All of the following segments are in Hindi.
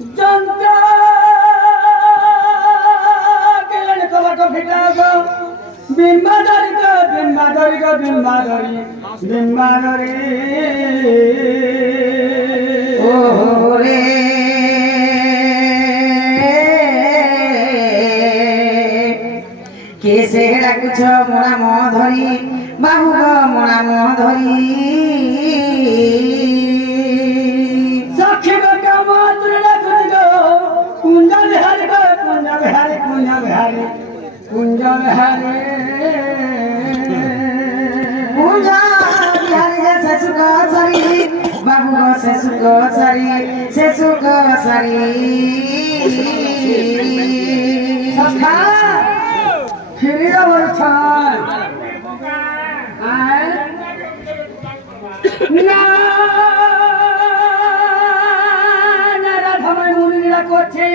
जनता केलन कबाट फिटागो बिनबादरी गो बिनबादरी गो बिनबादरी बिनबादरी ओ रे केसे डाकुछ मोरा मोह धरी बाबू गो मोरा मोह धरी सखी बका मात्र लगन गो कुंज बिहारी गो कुंज बिहारी कुंज बिहारी कुंज बिहारी कुंज बिहारी जे सेसुक सरी बाबू गो सेसुक सरी सखा फिर वर्षान ना राधामय मुनिरा করছে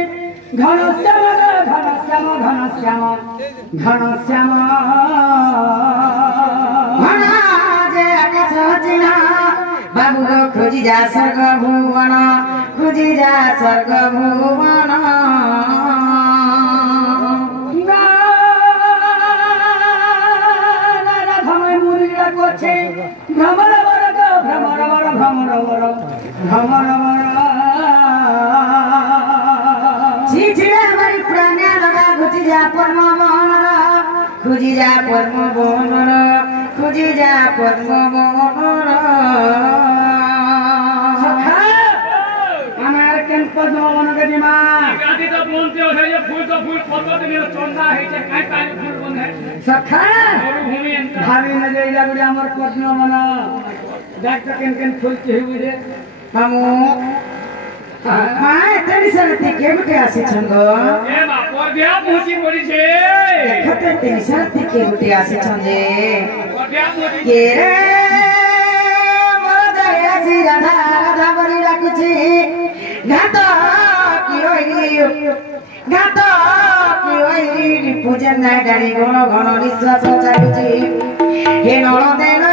ঘনশ্যাম ঘনশ্যাম ঘনশ্যাম ঘনশ্যাম ঘনা যে আকাশ চিনা বাবু গো খুঁজি যা স্বর্গ ভুবন খুঁজি যা স্বর্গ ভুবন রাধাময় মুনিরা করছে ভ্রমর বর গো ভ্রমর বর ভ্রমর বর ভ্রমর বর ছিছিড়ে আমার প্রাণে লগা খুঁজি যা পদ্ম বনর খুঁজি যা পদ্ম বনর খুঁজি যা পদ্ম বনর সখা আমার কেন পদ্ম বনকে দিমা गादी तो बोलते हो ये फूल पत्ता तो मेरा चंदा है जे काई काई फूल बन है सखा मरुभूमि अंतर भाभी नजर जागुड़ी আমার পদ্ম বন দেখ কেন কেন ফুল কি হুইরে মামু মায় তেরি সরতি কে গুটে আসিছন গো ए बापर दिया पहुंची पड़ी छे দেখতে তেরি সরতি কে গুটে আসিছন যে दिया पहुंची কে রে মরদরে আসি রাধা রাধা বলি রাখুছি ঘাত কি ওই পূজন নাই ডালি ঘন ঘন নিঃশ্বাস চালুছি হে নরদেন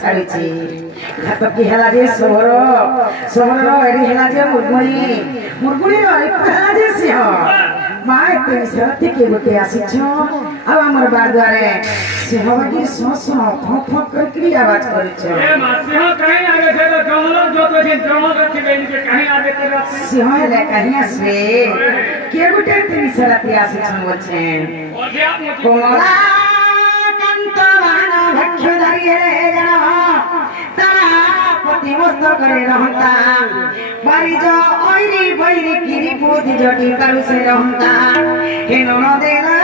ছাড়িছি ঘাত কি হেলা যে সহর এরি হেলা যে মুরগুড়ি হেলা যে সিংহ মা তেরি সরতি কে গুটে আসিছ আর আমার বারদ্বারে সিংহ বাকি ফক ফক করে আওয়াজ করিছ ए मासिहा कहीं आगे थे तो जंगल जो तो जे जंगल रखी गई के कहीं आगे तेरे সিংহ এলে কাহি আসবে কে গুটে তেরি সরতি আসিছ বলছেন और दिया पहुंची কোমলা কান্ত মান ভক্ষ ধরিয়ে জানা তারা পতি মস্ত করে রহতা বাড়িজ ওইরি বৈরি কিরি পুতি জটি কারু সে রহতা হে নদেলা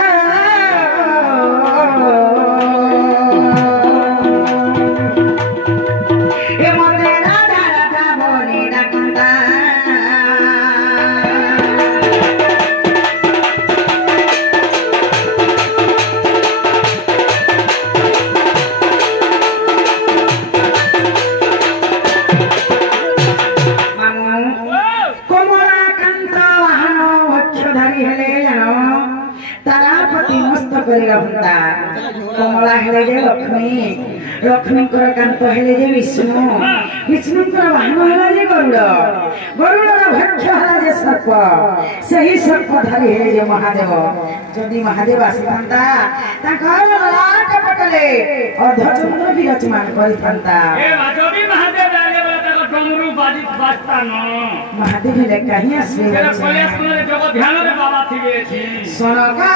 হে মনে রাধা রাধা বলি ডাকতা कमला हेले जे लक्ष्मी लक्ष्मीकर कांत हेले जे विष्णु विष्णुकर वाहन हेले जे गरुड़ भक्ष्य हेला जे सर्प सही सर्पधारी हेले जे महादेव जदि महादेव आसीथांता ताकर ललाट पटले अर्धचंद्र विराजमान करिथांता ए जदि महादेव आगे वाला तक डमरू बाजता न महादेव हेले कहीं आसबे तेरे कोले सुने जगत ध्यान रे बाबा थी गए थी सोनका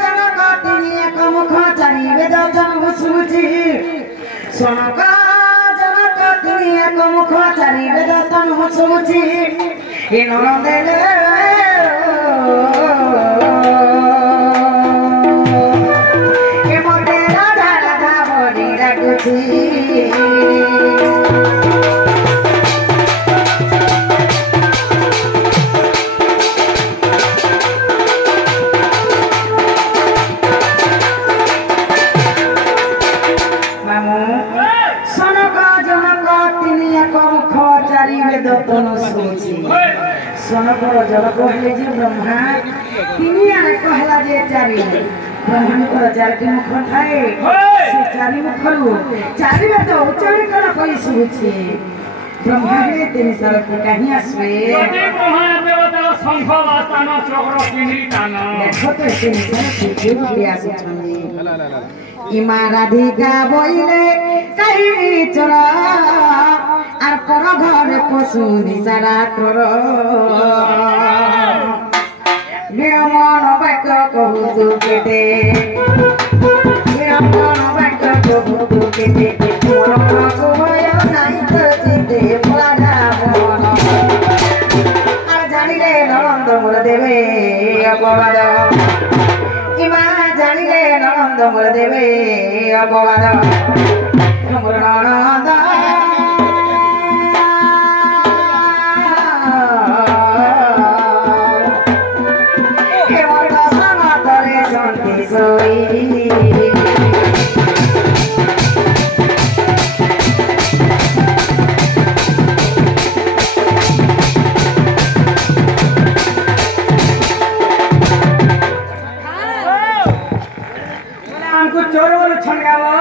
जनक तिनी एक मुख चारि वेद जन्म सुची सोनका जनक तिनी एक मुख चारि वेद जन्म सुची हे नरदेले हे मोटे राधा राधा बड़ी राखुची सोनपुर जब कहले जे ब्रह्मा तिनी आने कहला जे चारि ब्रह्मांकर चारि मुख थाए से चारि मुखरु चारि तो उच्चारण करा कई सुबुछि ब्रह्मा रे तिनी सरक कहीं आसवे यदि ब्रह्मा देवता शंख वातान चक्र किनी तान देखो तो तिनी सरक की आसे छन्दी इमा राधिका बोइले कहीं चरा আর পর ঘরে পশু নিসারা তোর নিরমন বাক্য কহু তু কেতে নিরমন বাক্য কহু তু কেতে মন ভয় নাই তো চিতে পড়া মন আর জানিলে নন্দ মোর দেবে অপবাদ ইমা জানিলে নন্দ মোর দেবে অপবাদ মোর নন্দ हमको चोरों छनगावा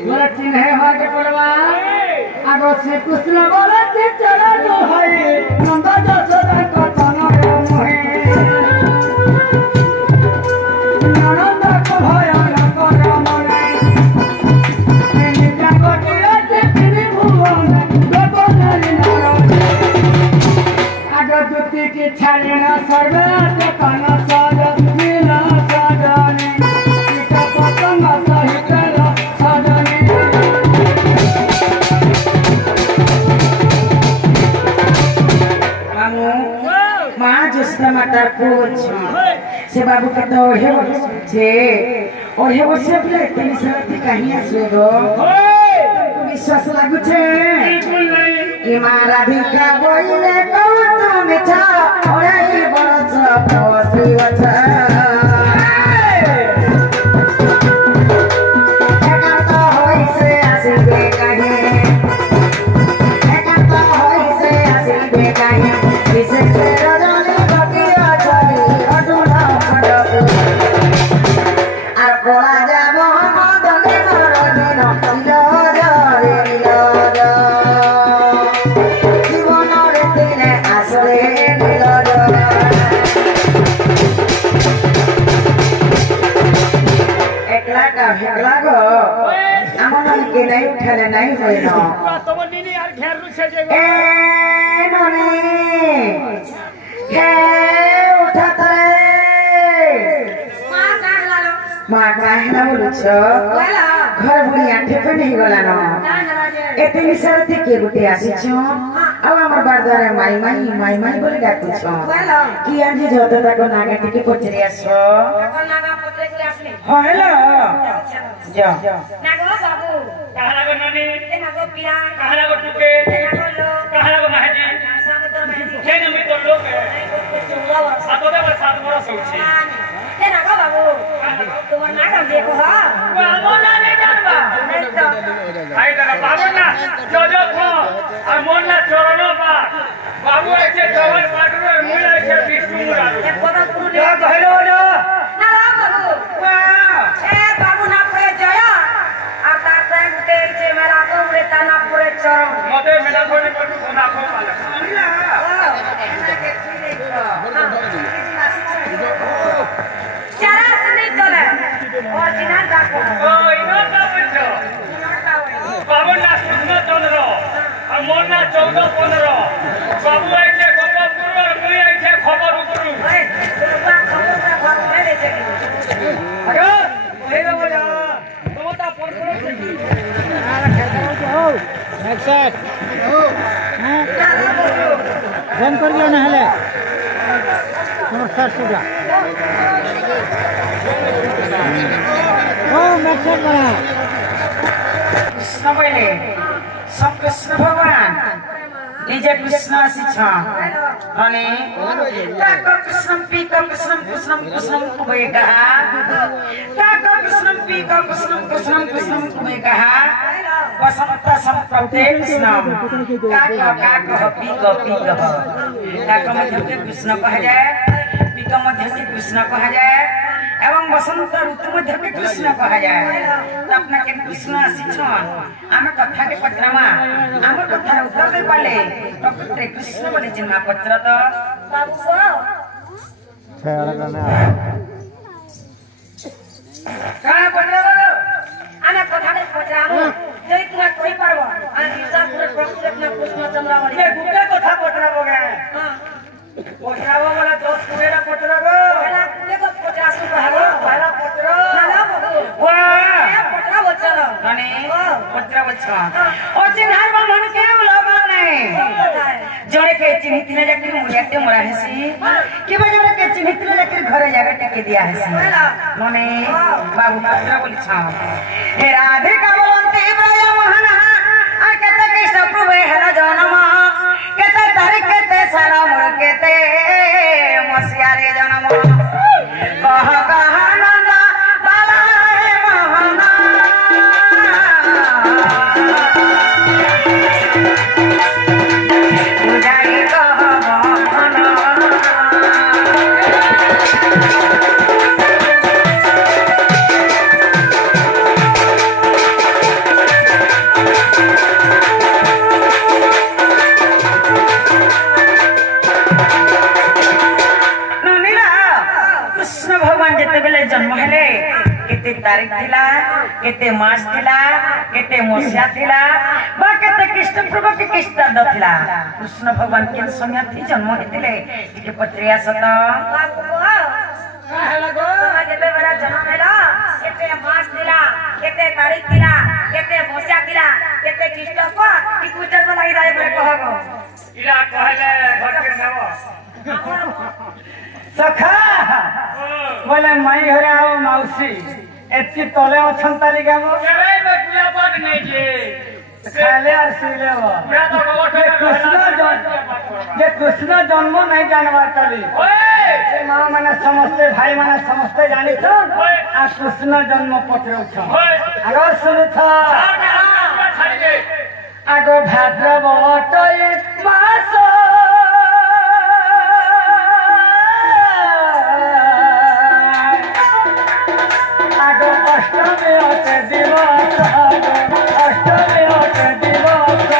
बोला चिन्ह है हर के पड़वा आगो से कृष्ण बोला ते चला जो है नंदा जसोदा का तना मोहे नंदा को भया न कर मने निजा को ते तिनी भुवन गोगो नारी नारो आगो दुती की छाले न सर्वे ते काना साजा नीला साजाने टीका पतंग सहित साजाने माँ जिसने मटर पूछ से बाबू के तो ओढ़े वर्ष अपने तेरी सरती कहीं आसले गो विश्वास लागू छे बिल्कुल नहीं इमा राधिका बोइले कौ तुम छा ओढ़े बरस पसी वछा एकांत होई से आसीबे कहीं एकांत होई से आसीबे कहीं विशेष रजनी बकिया चली अडुला पडकु আর পড়া যাব মদনে মরদিন নীলজ জীবনরে দিলে আসলে নীলজ একলা কা ভেগলা গো আমন কে নাই উঠালে নাই হইল তোমার নিনি আর ঘের লুছে যে এ ননি হে উঠাতে মা কাহিনা বলুছ ঘর বুড়ি আঠে তো নেই গলা ন এতে নিসারতে কে গুটে আসিছ ଆଉ ଆମର ବାରଦାରେ ମାଇ ମାଇ ବୋଲି ଡାକୁଛ କି ଆଜି ଯତ ତାକୁ ନାଗା ଟିକେ ପଚାରି ଆସ ହଁ ହେଲୋ ଯା କାହାଲା ଗো ନନି କାହାଲା ଗো ଟୁକେ କାହାଲା ଗো ମାହାଜି କେ ନମି ତ ଲୋକ ସାତୋ ଦେ ସାତ বরস হচ্ছে তোমার নাটক দেখো হ্যাঁ বাবু না নে জানবা ভাই দাদা বাবু না জজো খো আর মন না চরণ পা বাবু আছে জবন পাটুর মুই আছে বিষ্ণু মুরার কথা পুরো क्या कहलो ना না বাবু এ বাবু না পড়ে জয় আর তার সঙ্গে উঠে যে মেলা করে তা না পড়ে চরম মতে মেলা করে পটু কোনা খো পালা চারা শুনে চলে অরিজিনাল ডাকো ও ইনো তা বলছো বাবু না সুন্দর চন্দ্র আর মন না 14 15 বাবু আছে গোপপুর আর মুই আছে খবর উপরু ওই তোরা খবর ঘর ফেলে দে अरे हेलो बोला তোমটা পরপর ফোন করিও না হলে নমস্কার সুদা ও মেসেজ করা কৃষ্ণ বলে সব কৃষ্ণ ভগবান डीजे कृष्ण शिक्षा अनि ताक कृष्णम पी कृष्णम कृष्णम कृष्णम कुबे कहा ताक कृष्णम पी कृष्णम कृष्णम कृष्णम कुबे कहा वसंत संप्रते कृष्णम काक पी ताक मध्य के कृष्ण कहा जाए पी का मध्य के कृष्ण कहा जाए एवं बसंत ऋतु मध्य के कृष्ण कहा जाए तो अपना के कृष्ण शिक्षण आम कथा के पचरामा आम कथा उत्तर दे पाले प्रकृति कृष्ण बोले चिन्ह पत्र तो बाबू को कहाँ पचरा बोलो आना कथा के पचरामु जई तुना कोई परबो आ हिसाब पूरे प्रकृति अपना कृष्ण चंद्रावली ये गुप्ते कथा पचरा बोगे हां पचरा बोला तो पूरे पचरा गो पहला कुले को पचरा सु कहबो पहला पचरा ना बाबू वाह ए पचरा बचलो अनि पत्र बच्चा ओ चिन्हार मन के लोग ने जड़े के चिन्हित जाकर मुड़िया के मरा हेसी कि बजरे के चिन्हित जाकर घर जाकर टिके दिया हेसी मने बाबू पत्र बोली छा हे राधे का बोलते ब्रज मोहन आ केते कृष्ण प्रभु हेला जन्म केते तारीख केते सारा मुर केते मसिया रे जन्म कह कहा नंदा बाला हे मोहन बुझाई कह मोहन कृष्ण भगवान जिते बेले जन्म हेले केते तारीख थिला केते मास थिला केते मसिया थिला बा केते कृष्ण प्रभु के कृष्ण द थिला कृष्ण भगवान के समय थी जन्म हेतिले के पत्रिया सत बाबू को कहाँ लगो तोरा केते बड़ा जन्म हैला केते मास दिला केते तारीख दिला केते मसिया दिला केते कृष्ण को कि कुटर को लागि जाए बरे कहबो इला कहले घर के नेबो सखा बोले माई घरे आओ मौसी एति तले अछन ताली गाबो रे मैं पूजा पाठ नहीं जे खाले और सुले वो ये कृष्ण जन्म नहीं जानवा ताली ओए मां माने समस्ते भाई माने समस्ते जानि छ आ कृष्ण जन्म पत्र छ आगो सुनु छ आगो भाद्रव अटय मास अष्टमी अटे दिवस अष्टमी अटे दिवस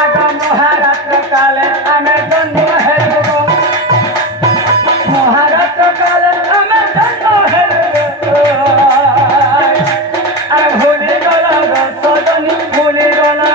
आग महारात्र काले आमे जन्म हेलु महारात्र काले आमे जन्म हेलु आ भूली गला सदनी भूली गला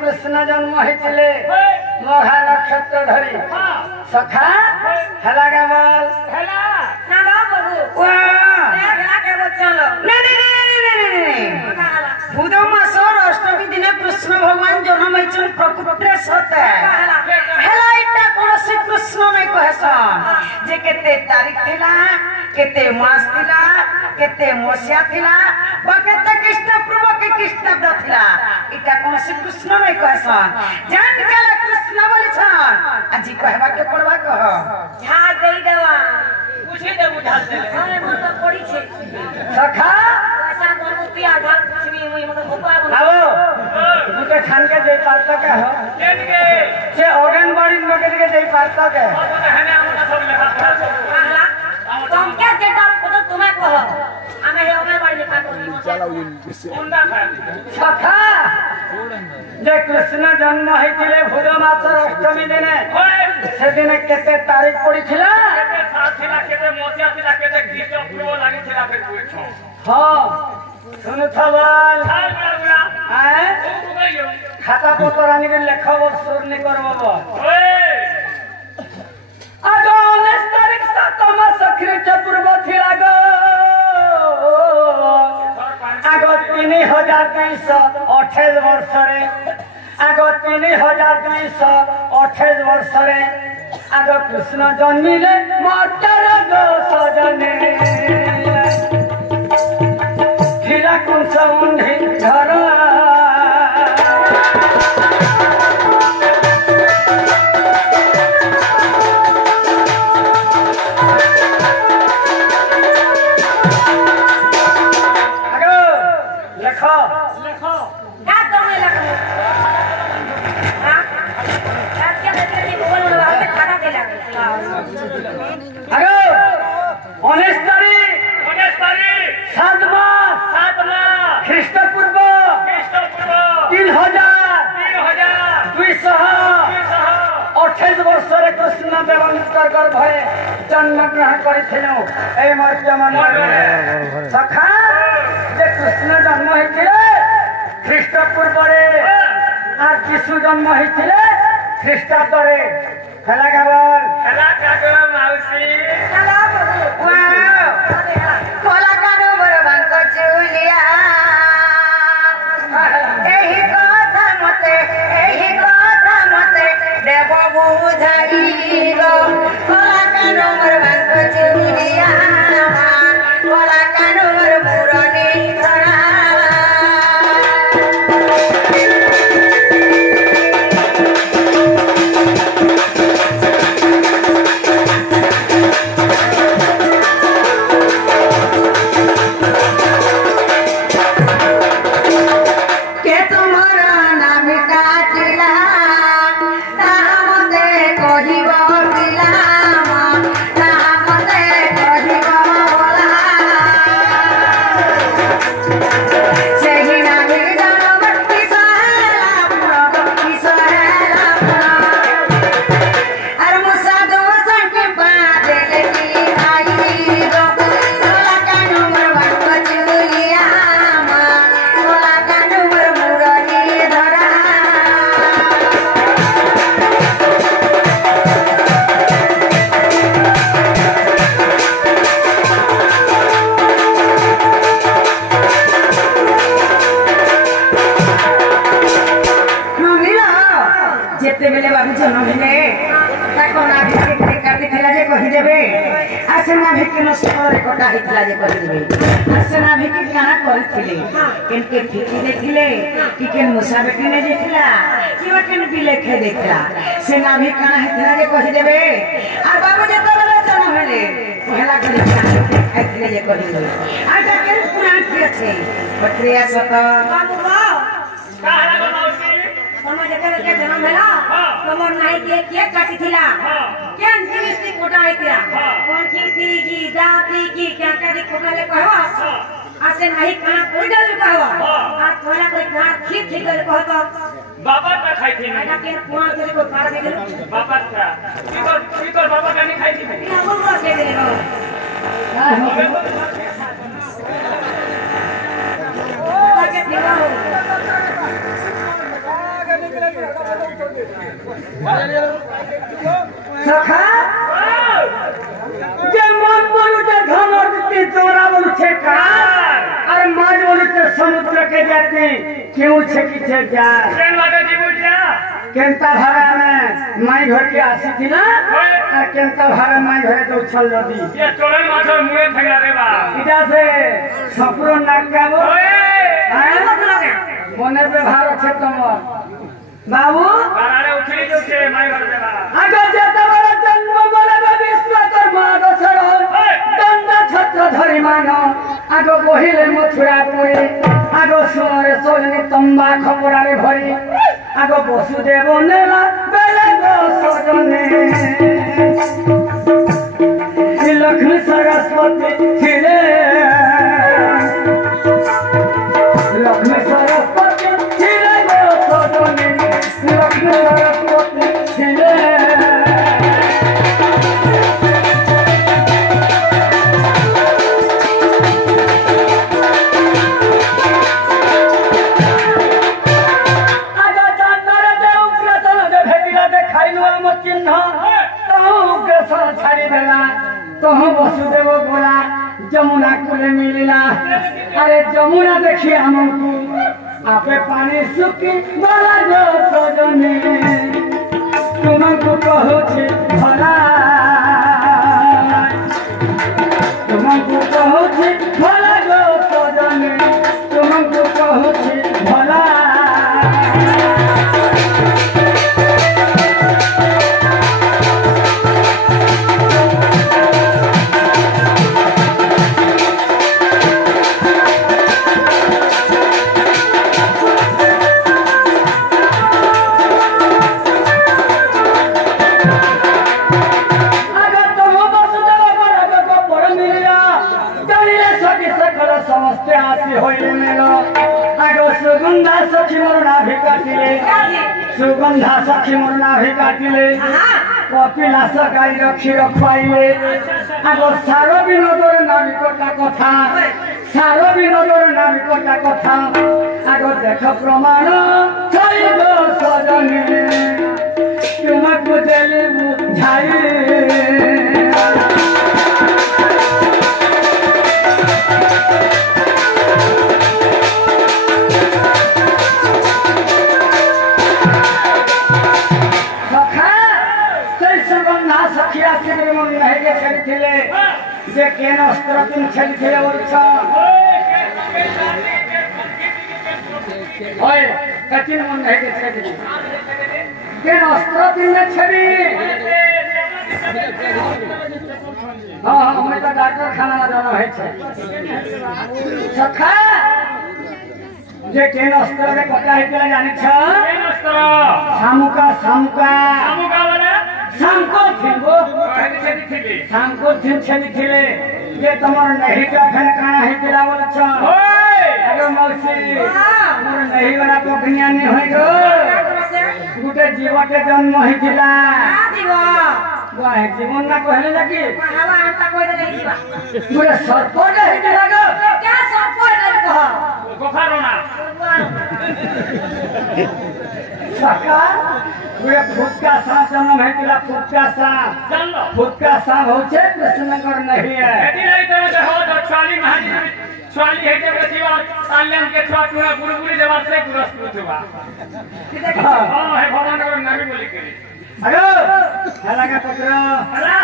कृष्ण जन्म होइतिले महा नक्षत्र धरी सखा हेला गावल हेला ना ना बाबू वाह ए हेला के बचलो नहीं बुध मास अष्टमी दिन कृष्ण भगवान जन्म होइछन प्रकृति सते हेला इटा कोनसी कृष्ण नै कहसन जे केते तारीख थिला केते मास थिला केते मसिया थिला बा केते कृष्ण प्रभु के कृष्ण द थिला इटा कोनसी कृष्ण नै कहसन जान काला कृष्ण बोली छन आजी कहबा के पड़वा कह झाड़ देई देवा पूछे दे बुझा दे अरे मन तो पड़ी छे सखा पैसा तुई आधार कुछ मुई मतलब होपाय बना आओ तू तो छान के दे पाता के हो केनके से आंगनबाड़ी में के दे पाता के और तो हने हमरा सब लेखा पढ़ा कहला तुम क्या जेटा खुद तुम्हें कहो हमें हे ओमे बाड़ी लिखा तो उंडा खाए सखा जे कृष्ण जन्म होइतिले भोज मासर अष्टमी दिने से दिन केते तारीख पड़ी थिला केते साथ थिला केते मोसिया थिला केते कृष्ण पूर्व लागि थिला फेर पूछो हां सुन थवाल हाल करबा आए ओ गयो खाता पत्र आनी के लेखब सुर नि करबब ओए आगो 19 तारीख 7 मास ख्रीष्ट पूर्व थिला गो आगो 3228 वर्ष रे आगो 3228 वर्ष रे आगो कृष्ण जन्मिले मटर गो सजने थिला कुसुंधी घर क्या तुम्हें लगो हां क्या देते नहीं बोल रहा है खाना दे लगा अरे 19 तारीख 7 मास ख्रीष्ट पूर्व 3228 वर्ष रे कृष्ण देवांतर गर्भ भए जन्म ग्रहण करिथिलु ए मर्त्य मन सखा जे कृष्ण जन्म होइथिले ख्रीष्ट पूर्व रे आ यीशु जन्म होइथिले ख्रीष्टाब्दरे हेला गावल हेला कागो माउसी चला बाबू कोला कानो बरबांको चुलिया एही कथा मते देव बुझाई गो कोला कानो बरबांको चुलिया कोला कानो बर मुरनी धरा के तुम्हारा नाम काटिला ताहा मते कहिब पिला ताहा मते कहिब बोला सेही नामी जानो भक्ति सहेला अर मुसा दो संके बादल की आई गो कोला कानो मरवन कचुलिया कोला कानो मर मुरली धरा ଯେତେବେଳେ ବାବୁ ଜନ୍ମ ହେଲେ ତାକୁ ନାଭି କାଟିଥିଲା ଯେ କହିଦେବେ ଆସେ ନାଭିକି ନଷ୍ଟରେ କଟା ହେଇଥିଲା ଯେ କହିଦେବେ ଆସେ ନାଭିକି କାଣା କରିଥିଲେ କେନକେ ଫିକି ଦେଇଥିଲେ କି କେନ୍ ମୂଷା ବେଟି ନେଇ ଯାଇଥିଲା କିବା କେନ୍ ବିଲେ ଖାଇ ଦେଇଥିଲା ସେ ନାଭି କାଣା ହେଇଥିଲା ଯେ କହିଦେବେ ଆଉ ବାବୁ ଯେତେବେଳେ ଜନ୍ମ ହେଲେ ପହଲା କରି ଖାଇଥିଲେ ଯେ କହିଦେବେ ଆଉ ତା କେନ୍ ପୁରାଣ କି ଅଛି ପତ୍ରିଆ ସତ बाबू काहला गो माउसी तमे जेते के जन्म भेला तमर नाही के केक काटी थिला केन जिनिस नी कोटा हेतिरा कोन की की जाति की क्या क्या दी कोटाले कहवा आसे नाही का कोडल कहवा आ थोड़ा कोई खा ठीक ठीक कर कहतो बाबा का खाई थी आटा के पुआ के को खा दे गेलो बाबा का ठीक बाबा का नहीं खाई थी ना वो के दे रो के दिवा हो सखा जे मन बोलुते धमरते चोरा बोलुते कार और माज बोलुते समुद्र के जाते क्यों छे किछे जा ट्रेन वाले जी बुझिया केंता भाड़ा में माई घर के आसी थी ना और केंता भाड़ा माई घर तो उछल लदी ये चोरन माथर मुए थैला रे बा इजा से सफरो नाक गाबो ओए मने पे भार छे तमर बाबू बारारे उठली जो छे माई घर में बा आगे जेता बड़ा जन्म बड़ा विश्वकर्मा दशरथ दंड छत्र धरी मान आग बहिले मथुरा पुरी आग सुनरे सोजनी तंबा खपरारे भरी आग वसुदेव नेला बेले गो सजने लक्ष्मी सरस्वती थिले लक्ष्मी सरस्वती थिले गो सजने लक्ष्मी सरस्वती थिले तहु वसुदेव बोला जमुना कूले मिलिला अरे जमुना देखी हमको आपे पानी सुखी बोला जो सजनी तुमको कहूची भला तुमको कहूची भला जो सजनी तुमको कहूची भला सुगंधा सखी मरना भी काटिले कपिलास गाई रखी रखवाइले आगो सारो विनोदर नाविकता कथा सारो विनोदर नाविकता कथा आगो देख प्रमाण छाइब सजनी तुमको देली बुझाई जे केन अस्त्र तीन छली थे वर्ष ओए कठिन मन है के छली केन अस्त्र तीन छली हां हां मैं तो डॉक्टर खाना जाना है छे सखा जे केन अस्त्र रे कटा है के जानि छ केन अस्त्र सामुका सामुका सामुका वाला सांको थिगो सांको थिन छली थिले ये तमर नहीं का खन काना है तिलावल छ ओए अरे मौसी मोर नहीं वाला पोखनिया नहीं होई गो गुटे जीवटे जन्म हितिला जीव वाह जीवन ना कहले लगी हवा आटा कोइ नहीं जीवा गुटे सर्पटे हितिला गो क्या सर्पटे कह गोखारोना सका पूरे फुटका सा जन्म है तिला फुटका सा जानलो फुटका सा होचे कृष्णनगर नहीं है यदि नहीं तो हो तो स्वाली महाजी स्वाली है के जीवा कल्याण के छुआ टुआ गुरुगुरी देवा से पुरस्कृत हुआ हां है भगवान नगर नामी बोली के अरे हला का पत्र हला